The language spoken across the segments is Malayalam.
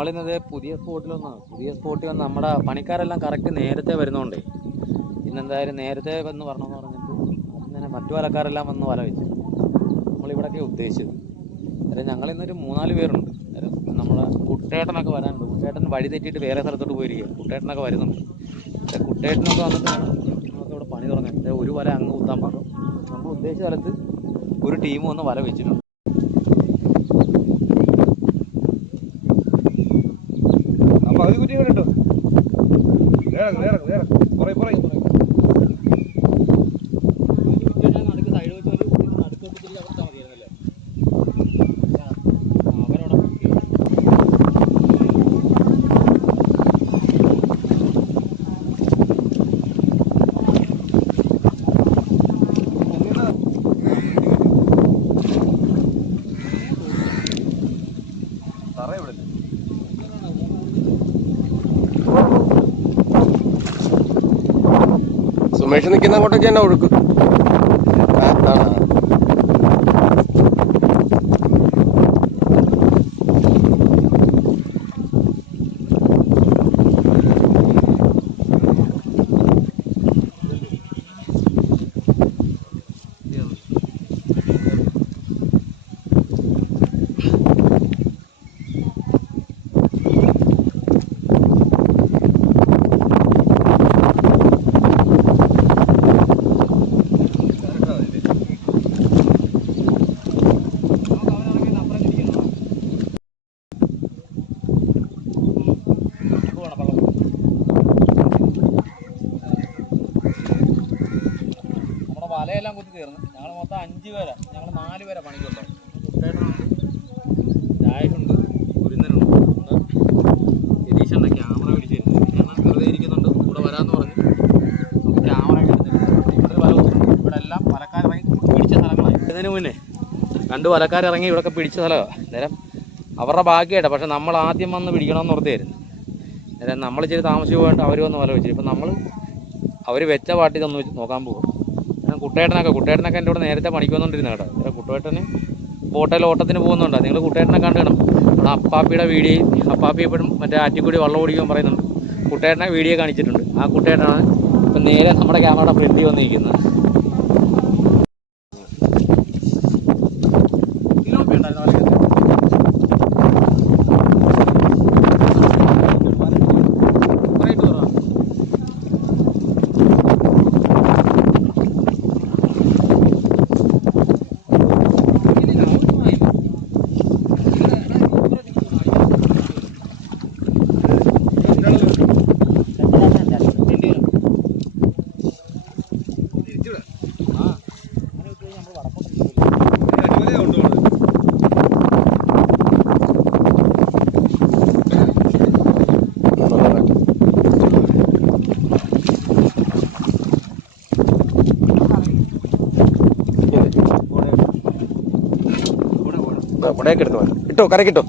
നമ്മളിന്നത് പുതിയ സ്പോട്ടിൽ വന്ന് നമ്മുടെ പണിക്കാരെല്ലാം കറക്റ്റ് നേരത്തെ വരുന്നോണ്ടേ ഇന്നെന്തായാലും നേരത്തെ വന്ന് വരണമെന്ന് പറഞ്ഞിട്ട് ആദ്യം തന്നെ മറ്റു വലക്കാരെല്ലാം വന്ന് വല വെച്ചു. നമ്മളിവിടെയൊക്കെ ഉദ്ദേശിച്ചത് അതായത് ഞങ്ങളിന്നൊരു 3-4 പേരുണ്ട്. അതായത് നമ്മളെ കുട്ടേട്ടനൊക്കെ വരാനുണ്ട്. കുട്ടേട്ടൻ വഴി തെറ്റിയിട്ട് വേറെ സ്ഥലത്തോട്ട് പോയിരിക്കുക. കുട്ടേട്ടനൊക്കെ വരുന്നുണ്ട്. കുട്ടേട്ടനൊക്കെ വന്നിട്ട് നമുക്കിവിടെ പണി തുടങ്ങാൻ ഒരു വല അങ്ങ് കുത്താൻ പാടും. നമ്മൾ ഉദ്ദേശിച്ച സ്ഥലത്ത് ഒരു ടീം വന്ന് വല വെച്ചിട്ടുണ്ട്. അപ്പോൾ അത് കുറ്റി കേട്ടോ സുമേഷ് നിൽക്കുന്ന അങ്ങോട്ടേക്ക് തന്നെ ഒഴുക്ക്. വലയെല്ലാം കുത്തി തീർന്നു. ഞങ്ങൾ മൊത്തം 5 പേരാ. ഞങ്ങൾ 4 പേരാ പണിക്കുണ്ടോ. കുട്ടേട്ടനുണ്ട്, രാജുണ്ട്, ഗുരുന്ദനുണ്ട്, രതീഷുണ്ട്. ക്യാമറ പിടിച്ചിരുന്നു. ഞങ്ങൾ വെറുതെ ഇരിക്കുന്നുണ്ട്, കൂടെ വരാമെന്ന് പറഞ്ഞു. ക്യാമറ ഇവിടെ വല കുത്തുന്നുണ്ട്. ഇവിടെ എല്ലാം വലക്കാരിറങ്ങി പിടിച്ച സ്ഥലങ്ങളായി. ഇതിന് മുന്നേ 2 വലക്കാരിറങ്ങി ഇവിടെയൊക്കെ പിടിച്ച സ്ഥലമാണ്. അന്നേരം അവരുടെ ബാക്കിയായിട്ടാണ്. പക്ഷെ നമ്മൾ ആദ്യം വന്ന് പിടിക്കണമെന്ന് ഓർത്തായിരുന്നു. അന്നേരം നമ്മൾ ഇച്ചിരി താമസിച്ച് പോയിട്ട് അവർ വന്ന് വല വെച്ചിട്ട് ഇപ്പം നമ്മൾ അവർ വെച്ച പാട്ടി തന്നു നോക്കാൻ പോകും. കുട്ടേട്ടനൊക്കെ എൻ്റെ കൂടെ നേരത്തെ പണിക്ക് വന്നുകൊണ്ടിരുന്ന കേട്ടോ. കുട്ടേട്ടന് ബോട്ടയിൽ ഓട്ടത്തിന് പോകുന്നുണ്ടോ. നിങ്ങൾ കുട്ടേട്ടനെ കണ്ടിടണം. നമ്മുടെ അപ്പാപ്പിയുടെ വീഡിയോ, അപ്പാപ്പി എപ്പോഴും മറ്റേ ആറ്റിക്കൂടി വള്ളം ഓടിക്കാൻ പറയുന്നുണ്ട്. കുട്ടേട്ടനെ വീഡിയോ കാണിച്ചിട്ടുണ്ട്. ആ കുട്ടേട്ടനാണ് ഇപ്പം നേരെ നമ്മുടെ ക്യാമറയുടെ ഫ്രണ്ടിൽ വന്നിരിക്കുന്നത്. ഉടയൊക്കെ എടുത്തു ഇട്ടോ, കരക്കിട്ടോ.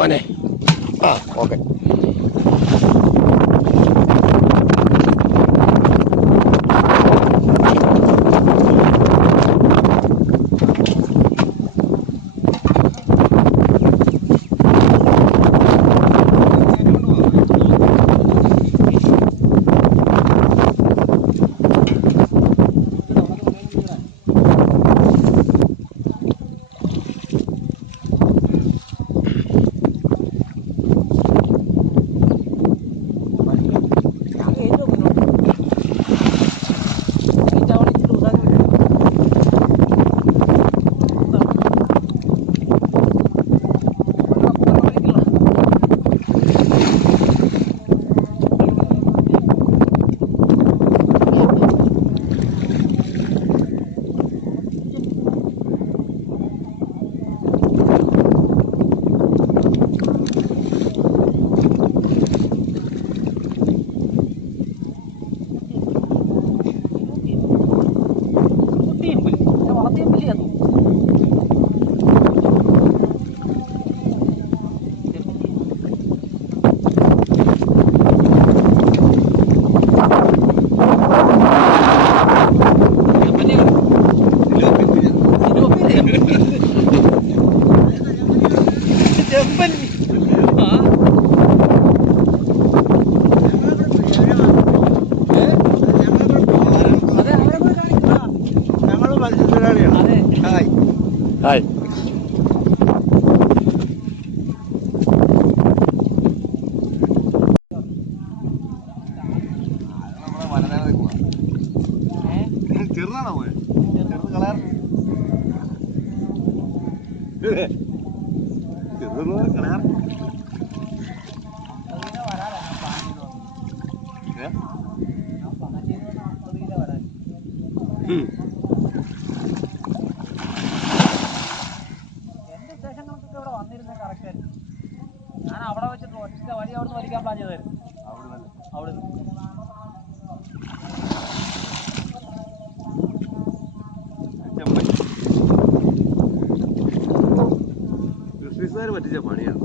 ഓനെ ആ ഓക്കെ. ചെമ്പല്ലി ഹായ്. ചെറുതാണോ പോയെ? ചെറുത് കളർ ചെറുതെന്ന് കളർ എന്റെ സ്റ്റേഷനൊക്കെ ഇവിടെ വന്നിരുന്നത് കറക്റ്റ് ആയിരുന്നു. ഞാൻ അവിടെ വെച്ചിട്ട് ഒറ്റ വഴി അവിടുന്ന് വലിക്കാൻ പ്ലാൻ ചെയ്തായിരുന്നു. അവിടുന്ന് ക്രിസ്മസുകാർ പറ്റിച്ച പണിയാണ്.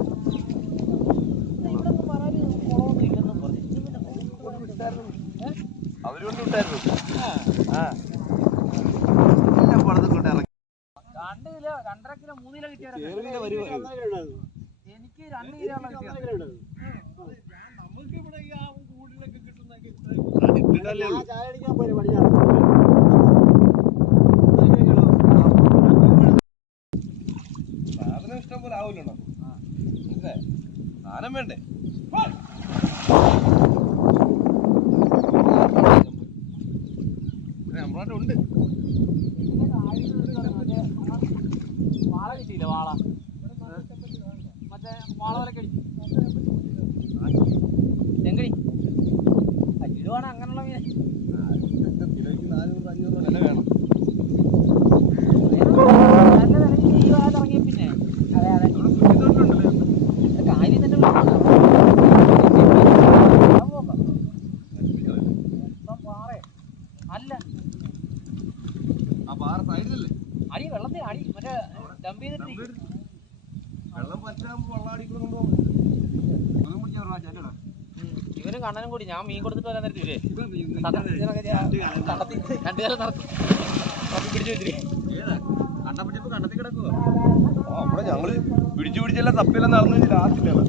അവരുകൊണ്ട് വിട്ടായിരുന്നു. പടത്തുകൊണ്ട് ഇറക്കി 2 കിലോ 2.5 കിലോ 3 കിലോ കിട്ടിയ എനിക്ക് 2 കിലോ കിട്ടിയത്. സാധനം ഇഷ്ടം പോലെ ആവില്ലല്ലോ. സാധനം വേണ്ടേ? നമ്മളായിട്ട് ഉണ്ട്. വാള കിട്ടിയില്ല. വാള മറ്റേ വാള വരെ കഴിച്ചു ചെങ്കടി ഇടുവാണ്. അങ്ങനെയുള്ള മീൻ കിലോയ്ക്ക് 400-500 വില വേണം. നല്ല വില ഈ വാല ഇറങ്ങിയ പിന്നെ അതെ കാര്യം തന്നെ പാറ അല്ല ആ പാറ സൈഡിലല്ലേ അടി വെള്ളത്തിൽ അടി മറ്റേ ഡംപ് ചെയ്തിട്ട് വെള്ളം പറ്റാകുമ്പോ വെള്ളം അടിക്കുന്നുണ്ടോ? ഇവനും കണ്ണനും കൂടി ഞാൻ മീൻ കൊടുത്തിട്ട് വരാൻ നേരത്തില്ലേ കണ്ടുകാലം നടത്തി പിടിച്ചു വെച്ചിട്ട് കണ്ടപ്പിടിച്ചപ്പോ കണ്ടത്തി കിടക്കുക. അവിടെ ഞങ്ങള് പിടിച്ചു പിടിച്ചെല്ലാം തപ്പിയെല്ലാം നടന്നു കഴിഞ്ഞാൽ ലാസ്റ്റിലാണ്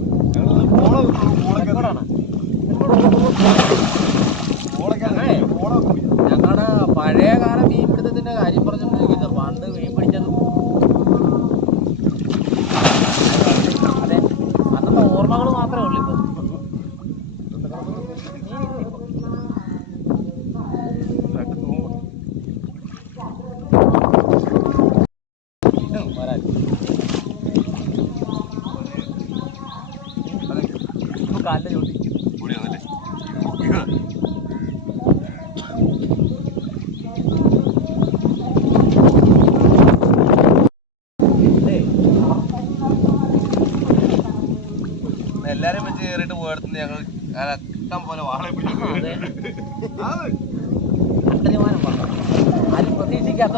ഞങ്ങളുടെ പഴയ കാല മീൻപിടുത്തത്തിന്റെ കാര്യം പറഞ്ഞോണ്ടിരിക്കുന്നത്. പണ്ട് മീൻ പിടിച്ചത് അതെ അന്നത്തെ ഓർമ്മകൾ മാത്രമേ ഉള്ളൂ. ഇപ്പൊ കാലിന്റെ ചോട്ടി എല്ലാരും വെച്ച് കയറിയിട്ട് പോയടത്തുനിന്ന് ഞങ്ങൾ ഇഷ്ടം പോലെ വാളെ പിടിച്ചു. ആരും പ്രതീക്ഷിക്കാത്ത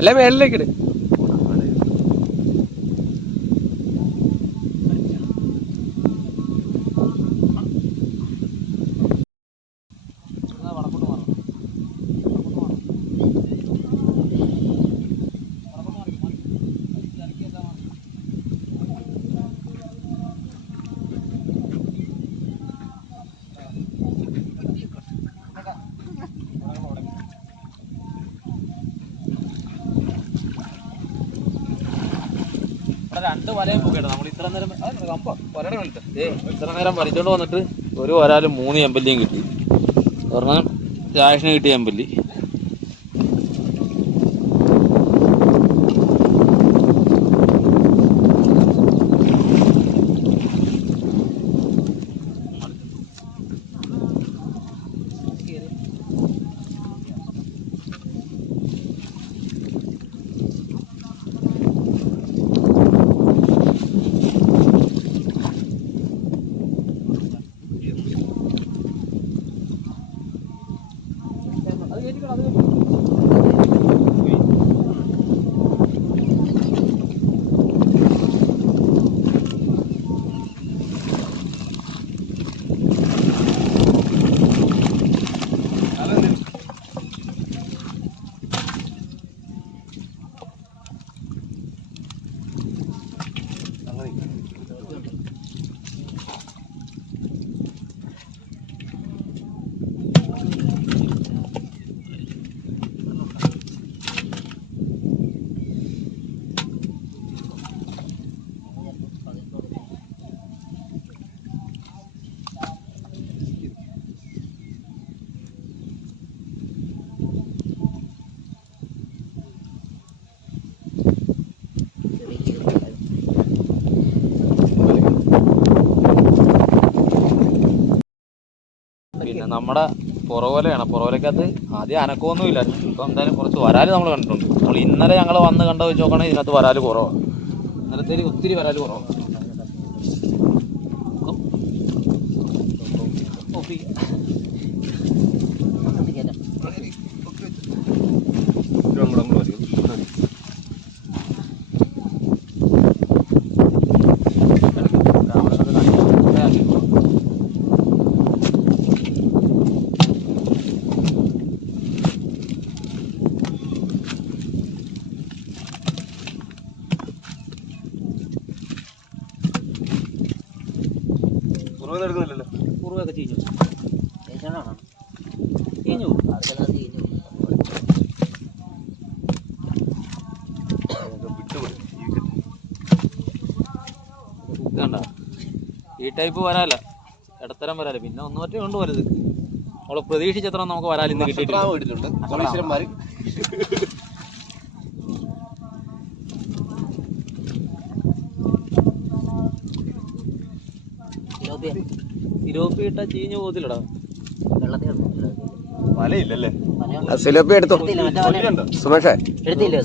അല്ല മേളിലേക്ക് ഇട്. രണ്ട് വലയും പോകട്ടെ. നമ്മൾ ഇത്ര നേരം ഒരടെ വിളിച്ച ഇത്ര നേരം വലിച്ചോണ്ട് വന്നിട്ട് ഒരു ഒരാലും 3 ചെമ്പല്ലിയും കിട്ടി. ഒരെണ്ണം രാഷന് കിട്ടിയ ചെമ്പല്ലി. നമ്മുടെ പുറവലയാണ്. പുറവലക്കകത്ത് ആദ്യം അനക്കമൊന്നും ഇല്ലായിരുന്നു. ഇപ്പം എന്തായാലും കുറച്ച് വരാൽ നമ്മൾ കണ്ടിട്ടുണ്ട്. നമ്മൾ ഇന്നലെ ഞങ്ങൾ വന്ന് കണ്ട വെച്ച് നോക്കുകയാണെങ്കിൽ ഇതിനകത്ത് വരാൽ കുറവാണ്. ഇന്നലത്തേക്ക് ഒത്തിരി വരാൽ കുറവാണ്. എടുക്കുന്നില്ലല്ലോ. പൂർവ്വമൊക്കെ ചീഞ്ഞു കണ്ട ഈ ടൈപ്പ് വരാല, ഇടത്തരം വരാല. പിന്നെ ഒന്ന് മറ്റേ കൊണ്ട് വലുത് നമ്മള് പ്രതീക്ഷിച്ചത്ര നമുക്ക് വരാൽ ഇന്ന് കിട്ടിയിട്ടുണ്ട്. സിലോപ്പി ഇട്ടാ ചീഞ്ഞു പോകത്തില്ലടാ. വലയില്ലല്ലേ? സിലോപ്പി എടുത്തോ സുമേഷേ,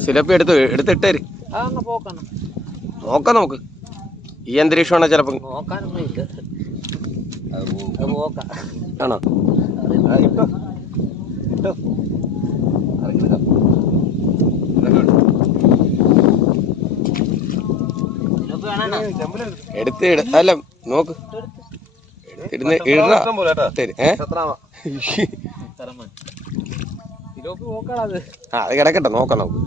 സിലോപ്പി എടുത്തിട്ടേര്. അതങ്ങ് പോക്കണം. നോക്കാം നമുക്ക്. ഈ അന്തരീക്ഷമാണ് ചിലപ്പോ. നോക്കാനൊന്നും ഇല്ല. ആണോ? എടുത്ത് അല്ല നോക്ക്. അത് കിടക്കട്ടെ, നോക്കാം നമുക്ക്.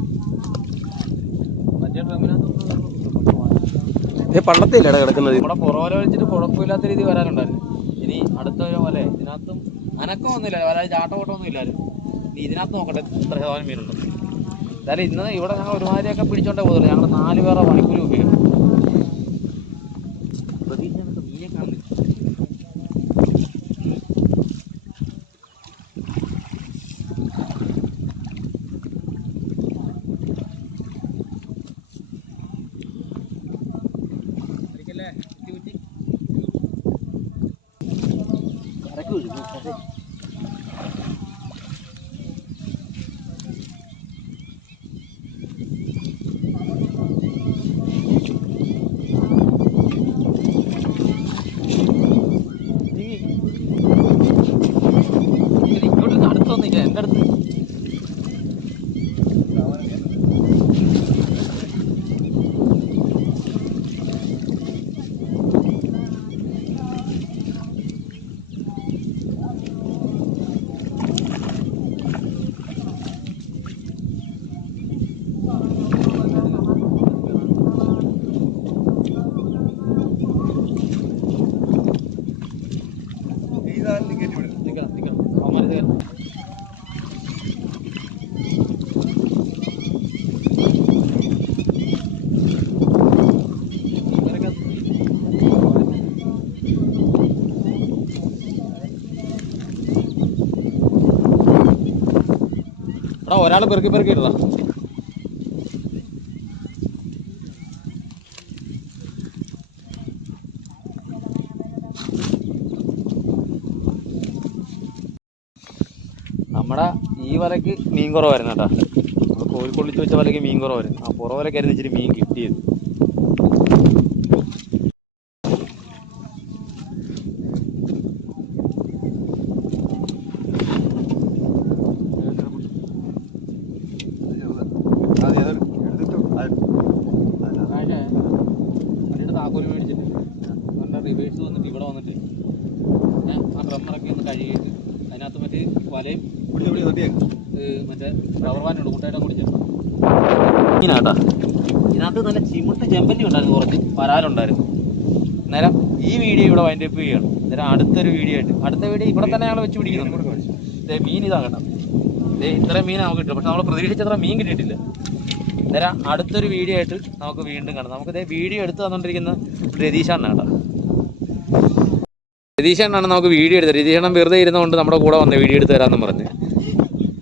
പണ്ടത്തെ ഇല്ല കിടക്കുന്നത്. നമ്മുടെ പുറവല വെച്ചിട്ട് കുഴപ്പമില്ലാത്ത രീതി വരാനുണ്ടായിരുന്നു. ഇനി അടുത്ത ഒരു പോലെ ഇതിനകത്തും അനക്കമൊന്നുമില്ല, വരാൻ ചാട്ടോട്ടമൊന്നും ഇല്ലായിരുന്നു. ഇനി ഇതിനകത്ത് നോക്കട്ടെ എത്ര ശതമാനം മീനുണ്ട്. എന്തായാലും ഇന്ന് ഇവിടെ ഞങ്ങൾ ഒരുമാതിരിയൊക്കെ പിടിച്ചോണ്ടേ പോകുന്നില്ല. ഞങ്ങൾ 4 പേരെ പണിക്കൂലി ഉപയോഗിക്കും. മീനെ കാണുന്നില്ല. അടുത്തൊന്നില്ല എൻ്റെ അടുത്ത്. ഒരാൾ പെറുക്കി പെറുക്കിയിട്ടാ. നമ്മുടെ ഈ വലയ്ക്ക് മീൻ കുറവായിരുന്നു കേട്ടോ. നമ്മൾ കോഴിക്കൊള്ളിച്ച് വെച്ച വലയ്ക്ക് മീൻ കുറവായിരുന്നു. ആ പുറവലക്കായിരുന്നു ഇച്ചിരി മീൻ കിട്ടിയത്. താക്കോല് മേടിച്ചിട്ട് നല്ല റിവേഴ്സ് വന്നിട്ട് ഇവിടെ വന്നിട്ട് ഞാൻ ആ ഡ്രമ്മറൊക്കെ ഒന്ന് കഴുകിയിട്ട് അതിനകത്ത് മറ്റേ വലയും മറ്റേ റബ്ബർ ബാൻഡുണ്ട് കൂട്ടായിട്ട് കുടിച്ചിട്ട് മീനാട്ടാ. ഇതിനകത്ത് നല്ല ചിമുട്ട് ചെമ്പല്ലി ഉണ്ടായിരുന്നു, കുറച്ച് വരാലുണ്ടായിരുന്നു. അന്നേരം ഈ വീഡിയോ ഇവിടെ വൈൻഡ് അപ്പ് ചെയ്യുകയാണ്. അന്നേരം അടുത്തൊരു വീഡിയോ ആയിട്ട് അടുത്ത വീഡിയോ ഇവിടെ തന്നെ ഞങ്ങൾ വെച്ച് പിടിക്കുന്നുണ്ട്. മീൻ ഇതാ കേട്ടോ. ഇത്രയും മീൻ നമുക്ക് കിട്ടും. പക്ഷെ നമ്മൾ പ്രതീക്ഷിച്ചത്ര മീൻ കിട്ടിയിട്ടില്ല. അന്നേരം അടുത്തൊരു വീഡിയോ ആയിട്ട് നമുക്ക് വീണ്ടും കാണാം. നമുക്ക് വീഡിയോ എടുത്ത് തന്നുകൊണ്ടിരിക്കുന്ന രതീഷാണ് കേട്ടോ. രതീഷണ്ണാണ് നമുക്ക് വീഡിയോ എടുത്തത്. രതീഷണ്ണൻ വെറുതെ ഇരുന്നുകൊണ്ട് നമ്മുടെ കൂടെ വന്ന് വീഡിയോ എടുത്ത് തരാമെന്ന് പറഞ്ഞ്.